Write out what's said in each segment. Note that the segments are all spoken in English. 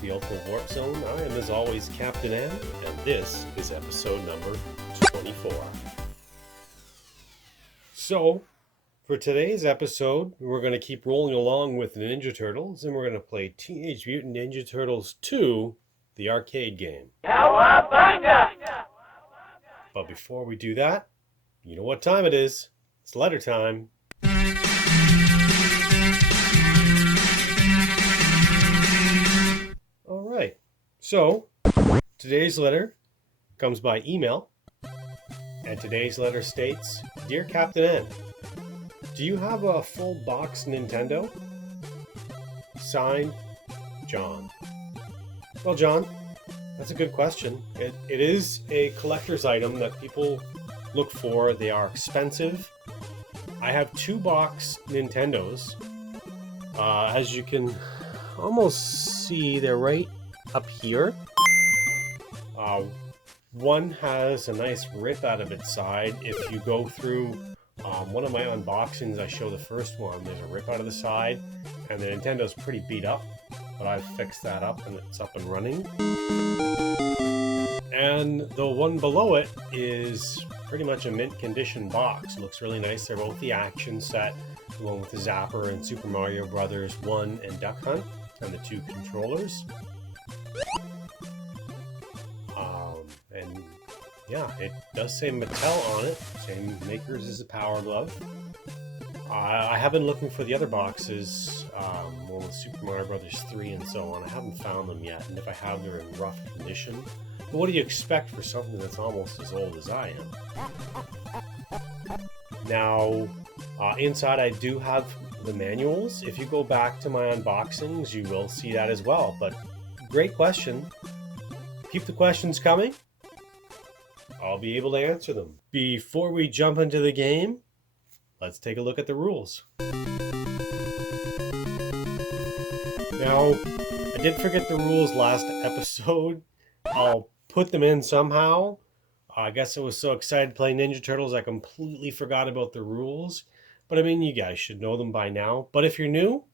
the Ultimate Warp Zone. I am, as always, Captain N, and this is episode number 24. So, for today's episode, we're going to keep rolling along with the Ninja Turtles, and we're going to play Teenage Mutant Ninja Turtles 2, the arcade game. Cowabunga! But before we do that, you know what time it is. It's letter time. All right. So, today's letter comes by email, and today's letter states, Dear Captain N, do you have a full box Nintendo? Signed, John. Well, John, that's a good question. It is a collector's item that people look for. They are expensive. I have 2 box Nintendos. As you can almost see, they're right up here. One has a nice rip out of its side. If you go through one of my unboxings, I show the first one. There's a rip out of the side, and the Nintendo's pretty beat up, but I've fixed that up and it's up and running. And the one below it is pretty much a mint condition box. Looks really nice. They're both the action set, the one with the Zapper and Super Mario Brothers 1 and Duck Hunt, and the 2 controllers. And yeah, it does say Mattel on it, same makers as the Power Glove. I have been looking for the other boxes, one with Super Mario Brothers 3 and so on. I haven't found them yet, and if I have, they're in rough condition. But what do you expect for something that's almost as old as I am? Now, inside I do have the manuals. If you go back to my unboxings, you will see that as well. But great question. Keep the questions coming. I'll be able to answer them. Before we jump into the game, let's take a look at the rules. Now, I did forget the rules last episode. I'll put them in somehow. I guess I was so excited to play Ninja Turtles, I completely forgot about the rules. But I mean, you guys should know them by now. But if you're new,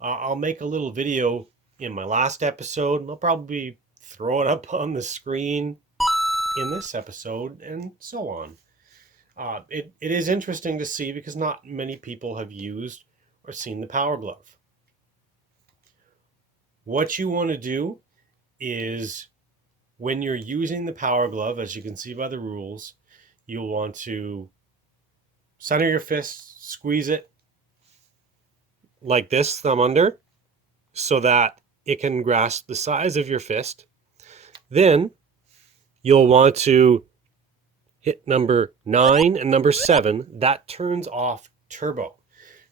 I'll make a little video in my last episode, and I'll probably throw it up on the screen in this episode, and so on. It is interesting to see because not many people have used or seen the Power Glove. What you want to do is, when you're using the Power Glove, as you can see by the rules, you'll want to center your fist, squeeze it like this, thumb under, so that it can grasp the size of your fist. Then you'll want to hit number 9 and number 7. That turns off turbo.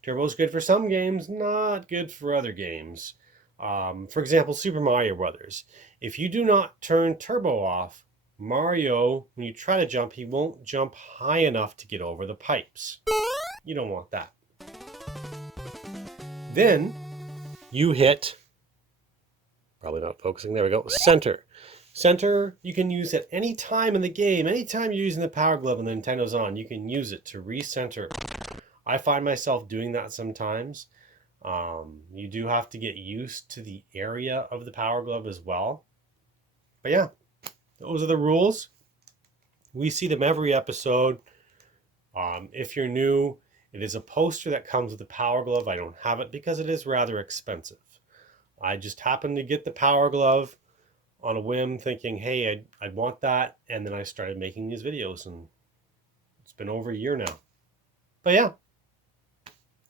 Turbo is good for some games, not good for other games. For example, Super Mario Brothers. If you do not turn turbo off, Mario, when you try to jump, he won't jump high enough to get over the pipes. You don't want that. Then you hit, probably not focusing, there we go, center. Center, you can use at any time in the game. Anytime you're using the Power Glove and the Nintendo's on, you can use it to recenter. I find myself doing that sometimes. You do have to get used to the area of the Power Glove as well. But yeah, those are the rules. We see them every episode. If you're new, it is a poster that comes with the Power Glove. I don't have it because it is rather expensive. I just happened to get the Power Glove on a whim, thinking, hey, I'd want that. And then I started making these videos, and it's been over a year now. But yeah,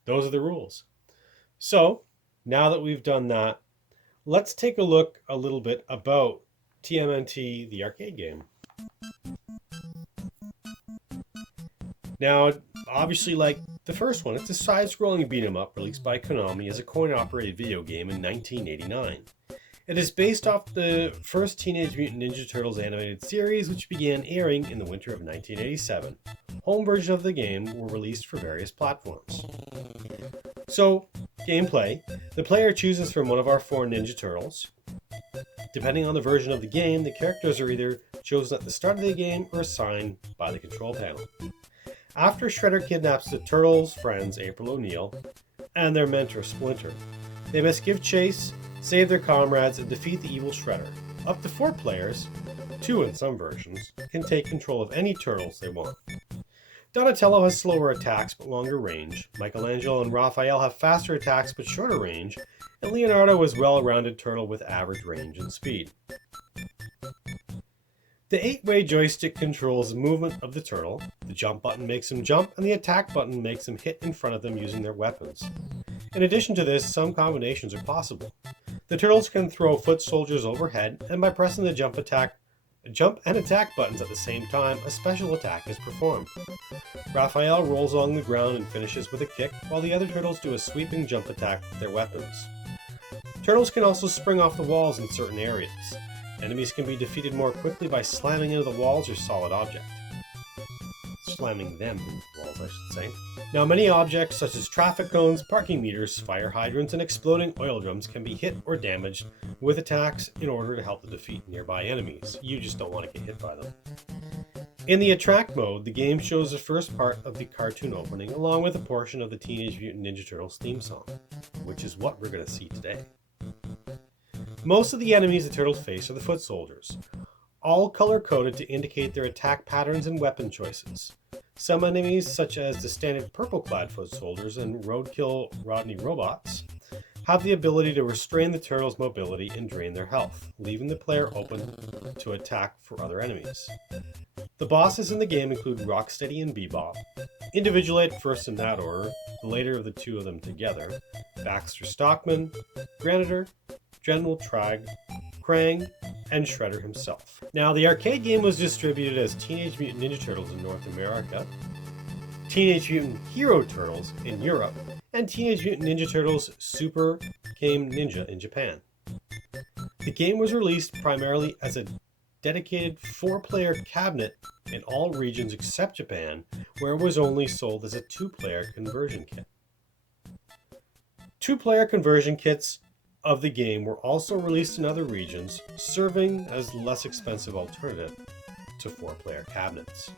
those are the rules. So now that we've done that, let's take a look a little bit about TMNT, the arcade game. Now, obviously, like the first one, it's a side-scrolling beat-em-up released by Konami as a coin-operated video game in 1989. It is based off the first Teenage Mutant Ninja Turtles animated series, which began airing in the winter of 1987. Home versions of the game were released for various platforms. So, gameplay. The player chooses from one of our 4 Ninja Turtles. Depending on the version of the game, the characters are either chosen at the start of the game or assigned by the control panel. After Shredder kidnaps the Turtles' friends April O'Neil and their mentor Splinter, they must give chase save their comrades, and defeat the evil Shredder. Up to 4 players, 2 in some versions, can take control of any turtles they want. Donatello has slower attacks but longer range, Michelangelo and Raphael have faster attacks but shorter range, and Leonardo is a well-rounded turtle with average range and speed. The 8-way joystick controls the movement of the turtle. The jump button makes him jump, and the attack button makes him hit in front of them using their weapons. In addition to this, some combinations are possible. The turtles can throw foot soldiers overhead, and by pressing the jump and attack buttons at the same time, a special attack is performed. Raphael rolls along the ground and finishes with a kick, while the other turtles do a sweeping jump attack with their weapons. Turtles can also spring off the walls in certain areas. Enemies can be defeated more quickly by slamming into the walls or solid object. Slamming them into the walls, I should say. Now, many objects such as traffic cones, parking meters, fire hydrants, and exploding oil drums can be hit or damaged with attacks in order to help to defeat nearby enemies. You just don't want to get hit by them. In the Attract mode, the game shows the first part of the cartoon opening along with a portion of the Teenage Mutant Ninja Turtles theme song, which is what we're going to see today. Most of the enemies the turtles face are the foot soldiers, all color-coded to indicate their attack patterns and weapon choices. Some enemies, such as the standard purple-clad foot soldiers and Roadkill Rodney robots, have the ability to restrain the turtles' mobility and drain their health, leaving the player open to attack for other enemies. The bosses in the game include Rocksteady and Bebop, individually at first in that order, the later of the two of them together, Baxter Stockman, Granitor, General Trag, Krang, and Shredder himself. Now, the arcade game was distributed as Teenage Mutant Ninja Turtles in North America, Teenage Mutant Hero Turtles in Europe, and Teenage Mutant Ninja Turtles Super Game Ninja in Japan. The game was released primarily as a dedicated 4-player cabinet in all regions except Japan, where it was only sold as a 2-player conversion kit. 2-player conversion kits of the game were also released in other regions, serving as a less expensive alternative to 4-player cabinets.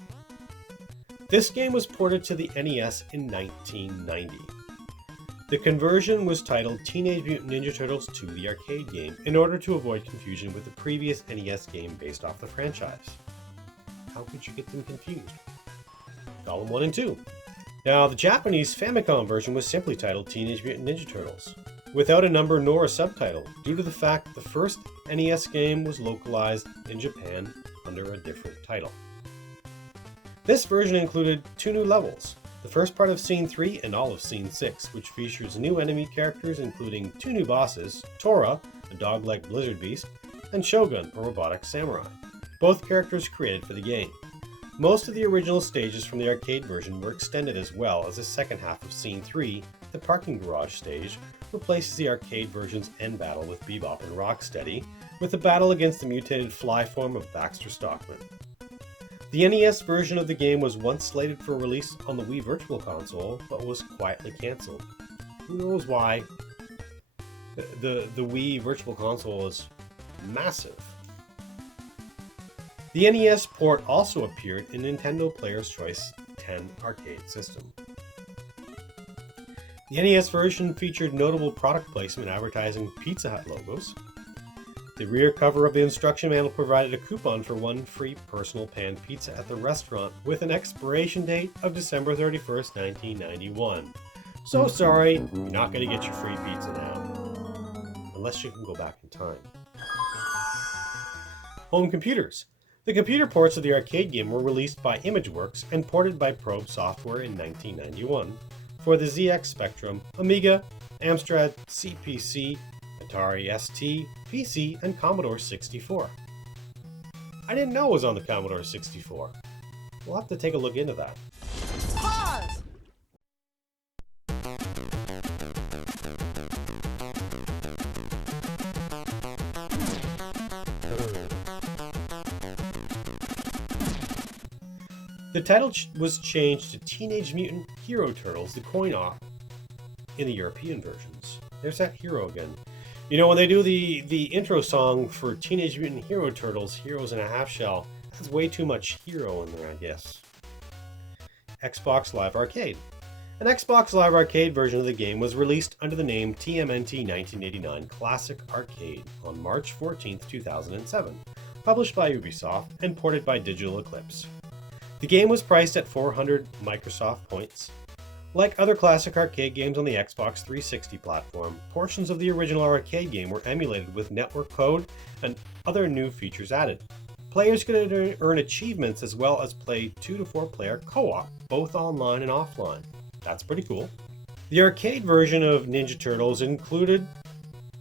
This game was ported to the NES in 1990. The conversion was titled Teenage Mutant Ninja Turtles 2: The Arcade Game in order to avoid confusion with the previous NES game based off the franchise. How could you get them confused? Call them 1 and 2. Now, the Japanese Famicom version was simply titled Teenage Mutant Ninja Turtles, without a number nor a subtitle, due to the fact that the first NES game was localized in Japan under a different title. This version included 2 new levels, the first part of Scene 3 and all of Scene 6, which features new enemy characters including 2 new bosses, Tora, a dog-like blizzard beast, and Shogun, a robotic samurai, both characters created for the game. Most of the original stages from the arcade version were extended, as well as the second half of Scene 3, the parking garage stage, replaces the arcade version's end battle with Bebop and Rocksteady, with the battle against the mutated fly form of Baxter Stockman. The NES version of the game was once slated for release on the Wii Virtual Console, but was quietly cancelled. Who knows why? The Wii Virtual Console is massive. The NES port also appeared in Nintendo Player's Choice 10 arcade system. The NES version featured notable product placement advertising Pizza Hut logos. The rear cover of the instruction manual provided a coupon for 1 free personal pan pizza at the restaurant with an expiration date of December 31st, 1991. So sorry, you're not going to get your free pizza now. Unless you can go back in time. Home computers. The computer ports of the arcade game were released by Imageworks and ported by Probe Software in 1991 for the ZX Spectrum, Amiga, Amstrad CPC, Atari ST, PC, and Commodore 64. I didn't know it was on the Commodore 64. We'll have to take a look into that. Pause! The title was changed to Teenage Mutant Hero Turtles, the coin-op, in the European versions. There's that hero again. You know, when they do the intro song for Teenage Mutant Hero Turtles, Heroes in a Half Shell, that's way too much hero in there, I guess. Xbox Live Arcade. An Xbox Live Arcade version of the game was released under the name TMNT 1989 Classic Arcade on March 14, 2007, published by Ubisoft and ported by Digital Eclipse. The game was priced at 400 Microsoft points. Like other classic arcade games on the Xbox 360 platform, portions of the original arcade game were emulated with network code and other new features added. Players could earn achievements as well as play 2 to 4 player co-op, both online and offline. That's pretty cool. The arcade version of Ninja Turtles included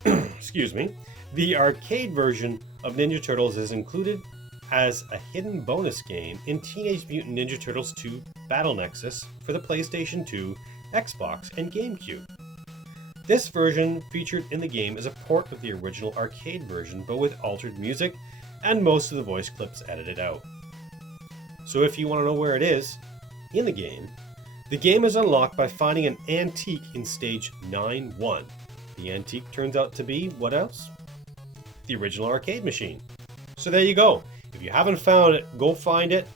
The arcade version of Ninja Turtles is included as a hidden bonus game in Teenage Mutant Ninja Turtles 2 Battle Nexus for the PlayStation 2, Xbox, and GameCube. This version featured in the game is a port of the original arcade version, but with altered music and most of the voice clips edited out. So if you want to know where it is in the game is unlocked by finding an antique in stage 9-1. The antique turns out to be, what else? The original arcade machine. So there you go. If you haven't found it, go find it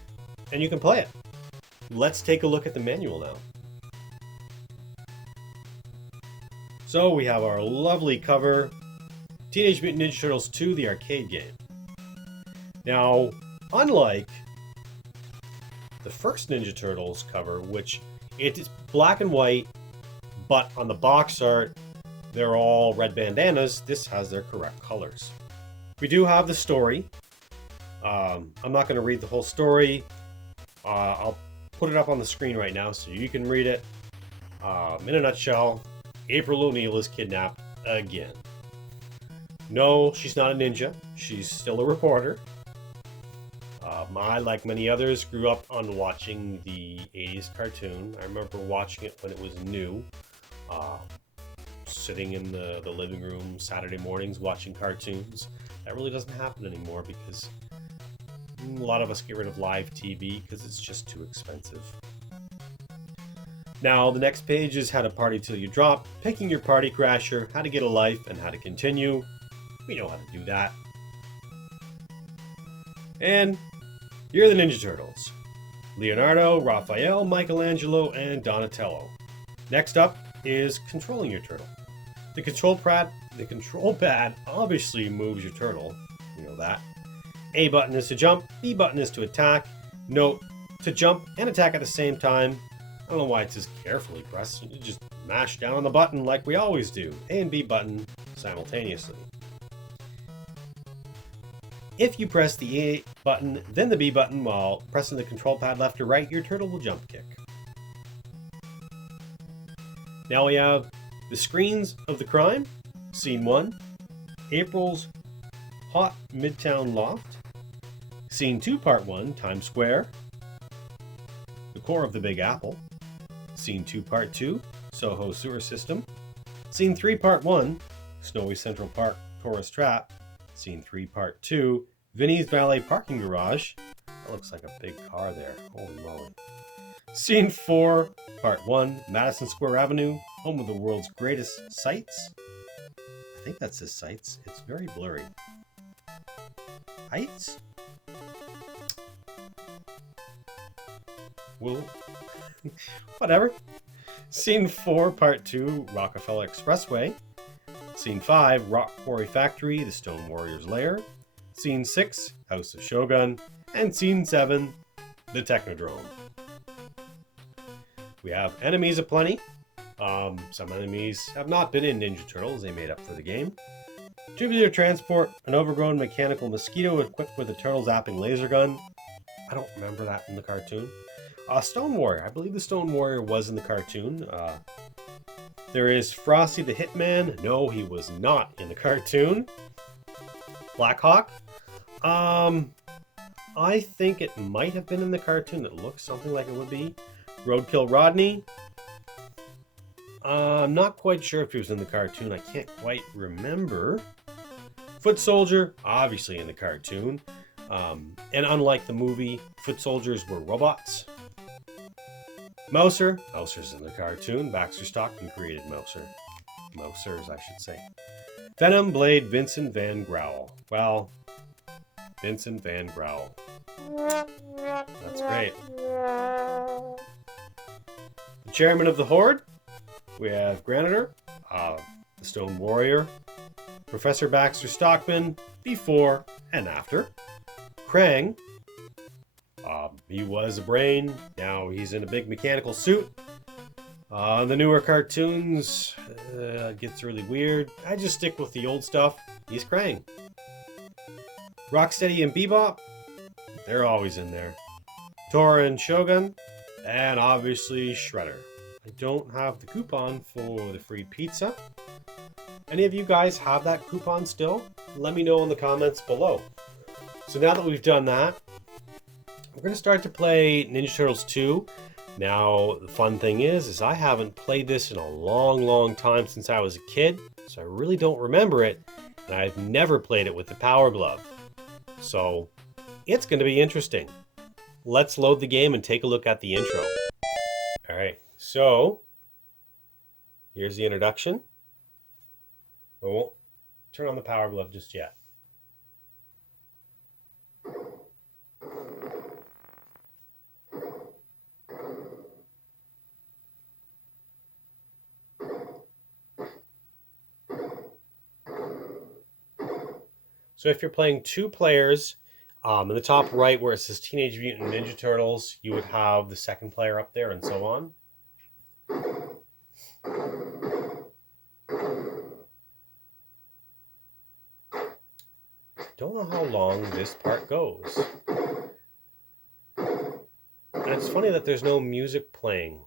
and you can play it. Let's take a look at the manual now. So we have our lovely cover, Teenage Mutant Ninja Turtles 2, the arcade game. Now, unlike the first Ninja Turtles cover, which it is black and white, but on the box art, they're all red bandanas, this has their correct colors. We do have the story. I'm not going to read the whole story. I'll put it up on the screen right now so you can read it. In a nutshell, April O'Neil is kidnapped again. No, she's not a ninja. She's still a reporter. I, like many others, grew up on watching the 80s cartoon. I remember watching it when it was new. Sitting in the living room Saturday mornings watching cartoons. That really doesn't happen anymore because a lot of us get rid of live TV because it's just too expensive. Now, the next page is how to party till you drop, picking your party crasher, how to get a life, and how to continue. We know how to do that. And here are the Ninja Turtles. Leonardo, Raphael, Michelangelo, and Donatello. Next up is controlling your turtle. The control pad obviously moves your turtle. You know that. A button is to jump, B button is to attack. Note, to jump and attack at the same time. I don't know why it says carefully press. You just mash down on the button like we always do. A and B button simultaneously. If you press the A button, then the B button while pressing the control pad left or right, your turtle will jump kick. Now we have the screens of the crime. Scene 1, April's hot Midtown loft. Scene 2, Part 1, Times Square. The core of the Big Apple. Scene 2, Part 2, Soho Sewer System. Scene 3, Part 1, Snowy Central Park Tourist Trap. Scene 3, Part 2, Vinny's Valet Parking Garage. That looks like a big car there. Holy moly. Scene 4, Part 1, Madison Square Avenue, home of the world's greatest sights. I think that says sights. It's very blurry. Heights? Well, whatever. Scene 4, Part 2, Rockefeller Expressway. Scene 5, Rock Quarry Factory, the Stone Warrior's Lair. Scene 6, House of Shogun. And Scene 7, the Technodrome. We have enemies aplenty. Some enemies have not been in Ninja Turtles, they made up for the game. Tubular transport, an overgrown mechanical mosquito equipped with a turtle zapping laser gun. I don't remember that in the cartoon. Stone Warrior, I believe the Stone Warrior was in the cartoon. There is Frosty the Hitman. No, he was not in the cartoon. Black Hawk. I think it might have been in the cartoon. It looks something like it would be. Roadkill Rodney. I'm not quite sure if he was in the cartoon. I can't quite remember. Foot Soldier, obviously in the cartoon. And unlike the movie, Foot Soldiers were robots. Mouser. Mouser's in the cartoon. Baxter Stockman created Mouser. Mousers, I should say. Venom, Blade, Vincent Van Growl. Well, Vincent Van Growl. That's great. Chairman of the Horde, we have Granitor, the Stone Warrior, Professor Baxter Stockman, before and after. Krang, he was a brain, now he's in a big mechanical suit. The newer cartoons, gets really weird. I just stick with the old stuff. He's Krang. Rocksteady and Bebop, they're always in there. Tora and Shogun, and obviously Shredder. I don't have the coupon for the free pizza. Any of you guys have that coupon still? Let me know in the comments below. So now that we've done that, we're going to start to play Ninja Turtles 2. Now, the fun thing is I haven't played this in a long time since I was a kid, so I really don't remember it, and I've never played it with the Power Glove. So, it's going to be interesting. Let's load the game and take a look at the intro. Alright, so, here's the introduction. I won't turn on the Power Glove just yet. So if you're playing 2 players, in the top right where it says Teenage Mutant Ninja Turtles, you would have the second player up there and so on. Don't know how long this part goes. And it's funny that there's no music playing.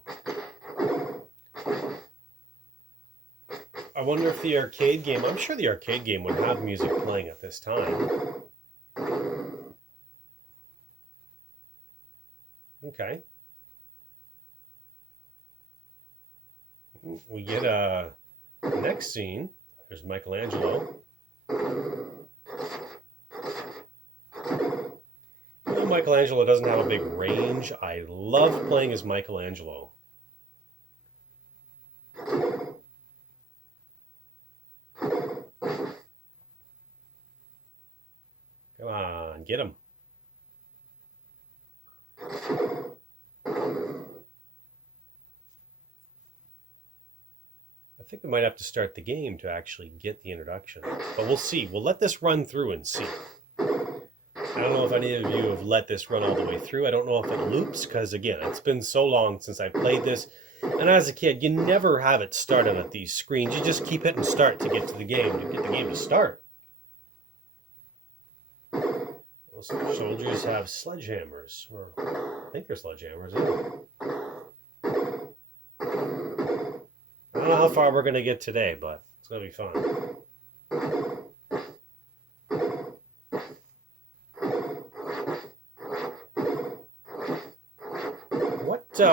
I wonder if the arcade game, I'm sure the arcade game would have music playing at this time. Okay. We get a next scene. There's Michelangelo. Even though Michelangelo doesn't have a big range, I love playing as Michelangelo. Come on, get him. I think we might have to start the game to actually get the introduction. But we'll see. We'll let this run through and see. I don't know if any of you have let this run all the way through. I don't know if it loops, because again, it's been so long since I played this. And as a kid, you never have it started at these screens. You just keep hitting start to get to the game, to get the game to start. Most soldiers have sledgehammers, or I think they're sledgehammers. Yeah. I don't know how far we're going to get today, but it's going to be fun.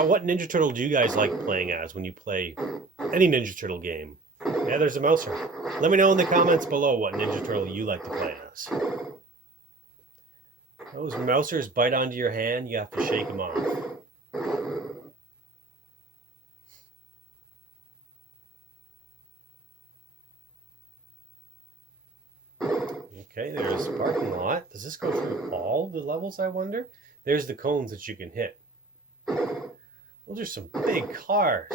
What Ninja Turtle do you guys like playing as when you play any Ninja Turtle game? Yeah, there's a mouser. Let me know in the comments below what Ninja Turtle you like to play as. Those mousers bite onto your hand, you have to shake them off. Okay, there's a parking lot. Does this go through all the levels, I wonder? There's the cones that you can hit. Those are some big cars.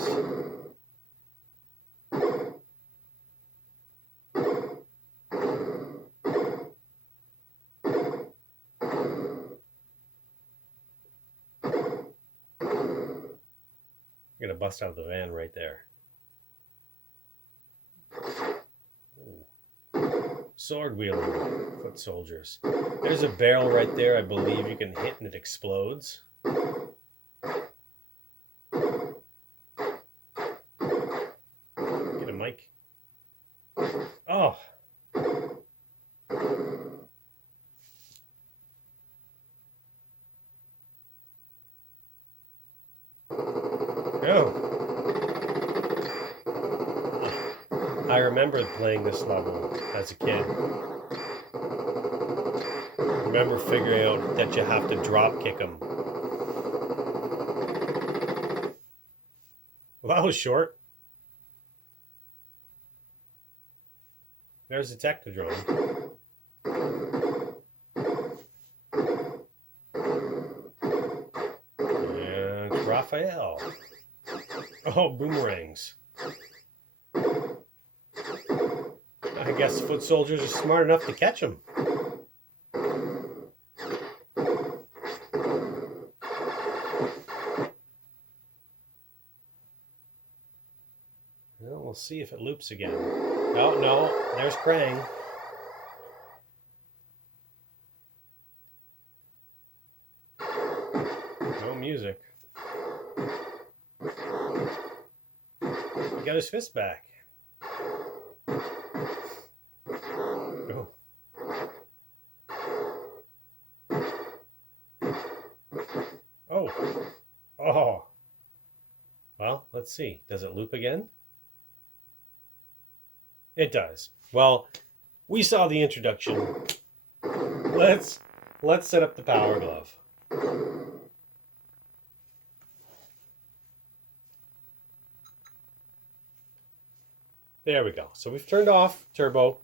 I'm gonna bust out of the van right there. Ooh. Sword wielding foot soldiers. There's a barrel right there I believe you can hit and it explodes. Get a mic. Oh. Oh. I remember playing this level as a kid. I remember figuring out that you have to drop kick them. Well, that was short. There's the Technodrome. And it's Raphael. Oh, boomerangs. I guess foot soldiers are smart enough to catch them. Well, we'll see if it loops again. Oh, no, there's Krang. No music. He got his fist back. Oh. Oh. Oh. Well, let's see. Does it loop again? It does. Well, we saw the introduction. Let's set up the power glove. There we go. So we've turned off turbo,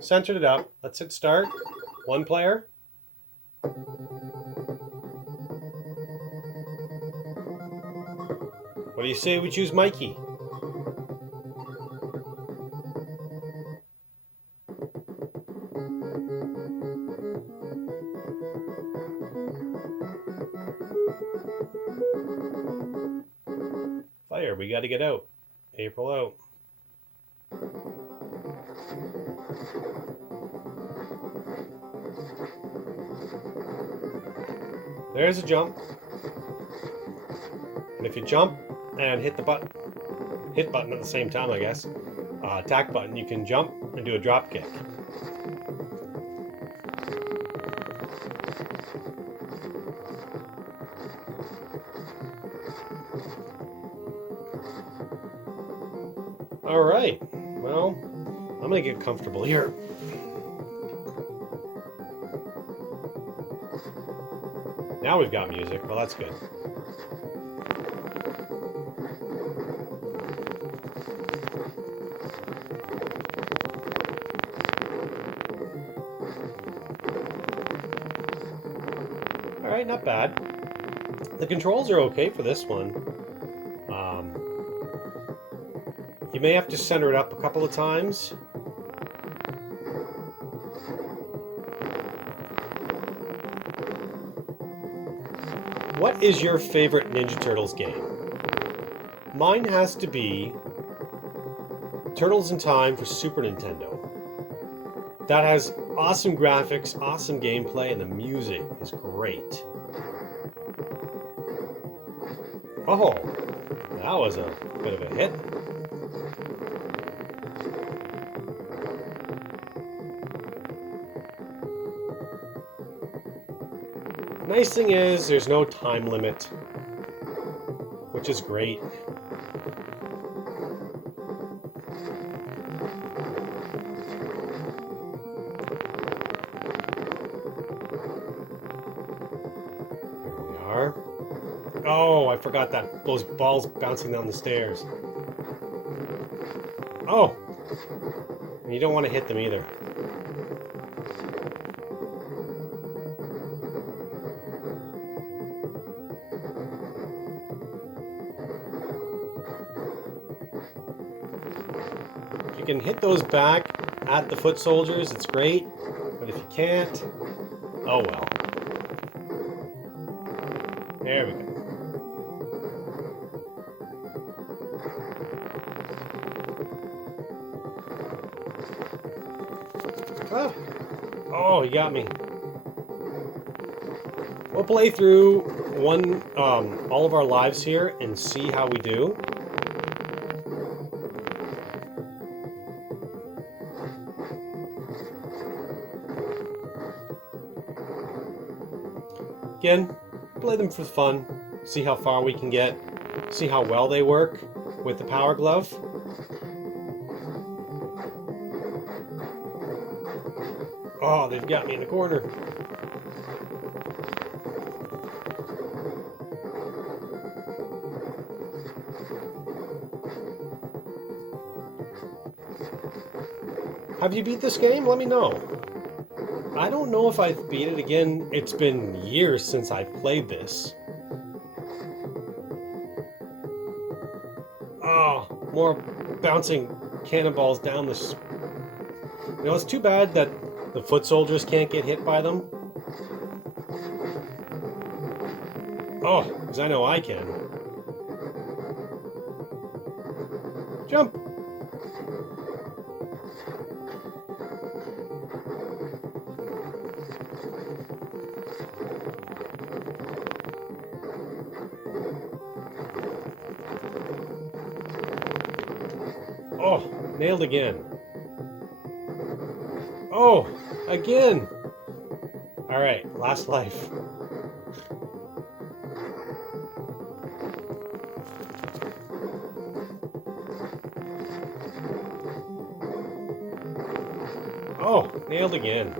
centered it up. Let's hit start. One player. What do you say we choose Mikey? Fire, we got to get out. April out. There's a jump. And if you jump and hit the button, hit button at the same time, I guess, attack button, you can jump and do a drop kick. All right, well, I'm gonna get comfortable here. Now we've got music. Well, that's good. All right, not bad. The controls are okay for this one. You may have to center it up a couple of times. What is your favorite Ninja Turtles game? Mine has to be Turtles in Time for Super Nintendo. That has awesome graphics, awesome gameplay, and the music is great. Oh, that was a bit of a hit. Nice thing is there's no time limit, which is great. Here we are. Oh, I forgot that. Those balls bouncing down the stairs. Oh, and you don't want to hit them either. You can hit those back at the foot soldiers, it's great, but if you can't, oh well. There we go. Oh, he got me. We'll play through all of our lives here and see how we do. Again, play them for fun, see how far we can get, see how well they work with the Power Glove. Oh, they've got me in the corner. Have you beat this game? Let me know. I don't know if I've beat it again. It's been years since I've played this. more bouncing cannonballs down this. You know, it's too bad that the foot soldiers can't get hit by them. Oh, because I know I can. Jump! Oh, nailed again. Oh, again. All right, last life. Oh, nailed again.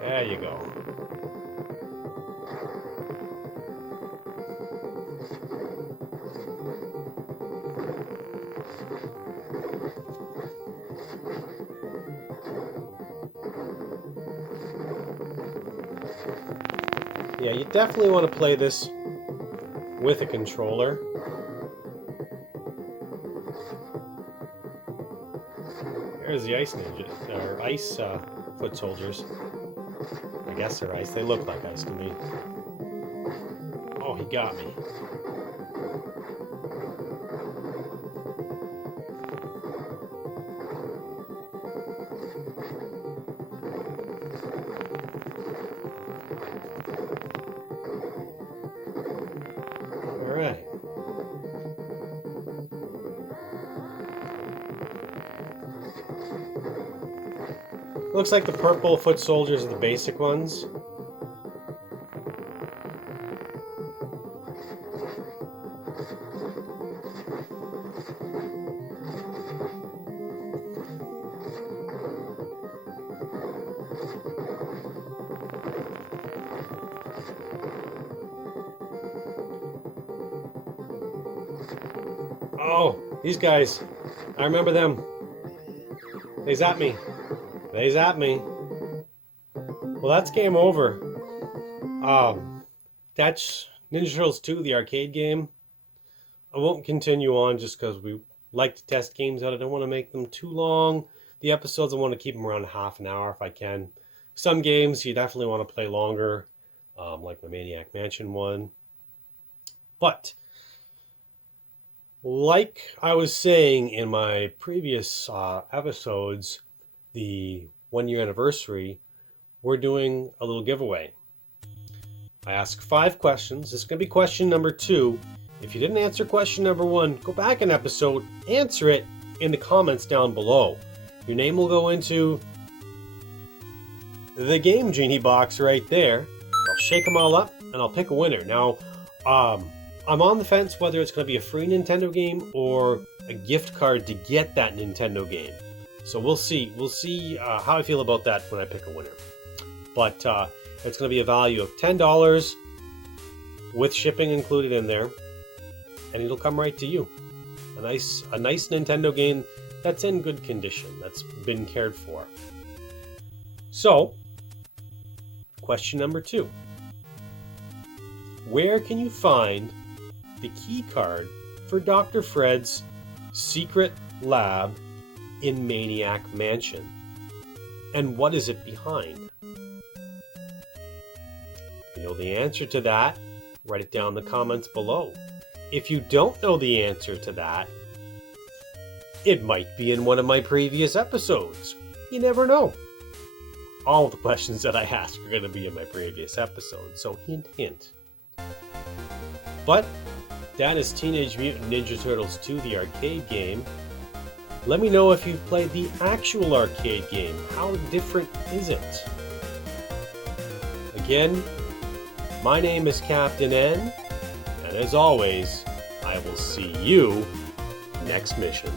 There you go. Yeah, you definitely want to play this with a controller. There's the ice ninja, or ice foot soldiers. I guess they're ice. They look like ice to me. Oh, he got me. All right. Looks like the purple foot soldiers are the basic ones. Oh, these guys. I remember them. They zapped me. They zapped me. Well, that's game over. That's Ninja Turtles 2, the arcade game. I won't continue on just because we like to test games out. I don't want to make them too long. The episodes, I want to keep them around half an hour if I can. Some games you definitely want to play longer, like my Maniac Mansion one. But like I was saying in my previous episodes, the 1 year anniversary, we're doing a little giveaway. I ask 5 questions. This is going to be question number 2. If you didn't answer question number 1, go back an episode, answer it in the comments down below. Your name will go into the Game Genie box right there. I'll shake them all up and I'll pick a winner. Now, I'm on the fence whether it's going to be a free Nintendo game or a gift card to get that Nintendo game. So we'll see. We'll see how I feel about that when I pick a winner. But it's going to be a value of $10 with shipping included in there, and it'll come right to you. A nice Nintendo game that's in good condition, that's been cared for. So, question number 2. Where can you find the key card for Dr. Fred's secret lab in Maniac Mansion? And what is it behind? If you know the answer to that, write it down in the comments below. If you don't know the answer to that, it might be in one of my previous episodes. You never know. All the questions that I ask are going to be in my previous episode, so hint, hint. But that is Teenage Mutant Ninja Turtles 2, the arcade game. Let me know if you've played the actual arcade game. How different is it? Again, my name is Captain N, and as always, I will see you next mission.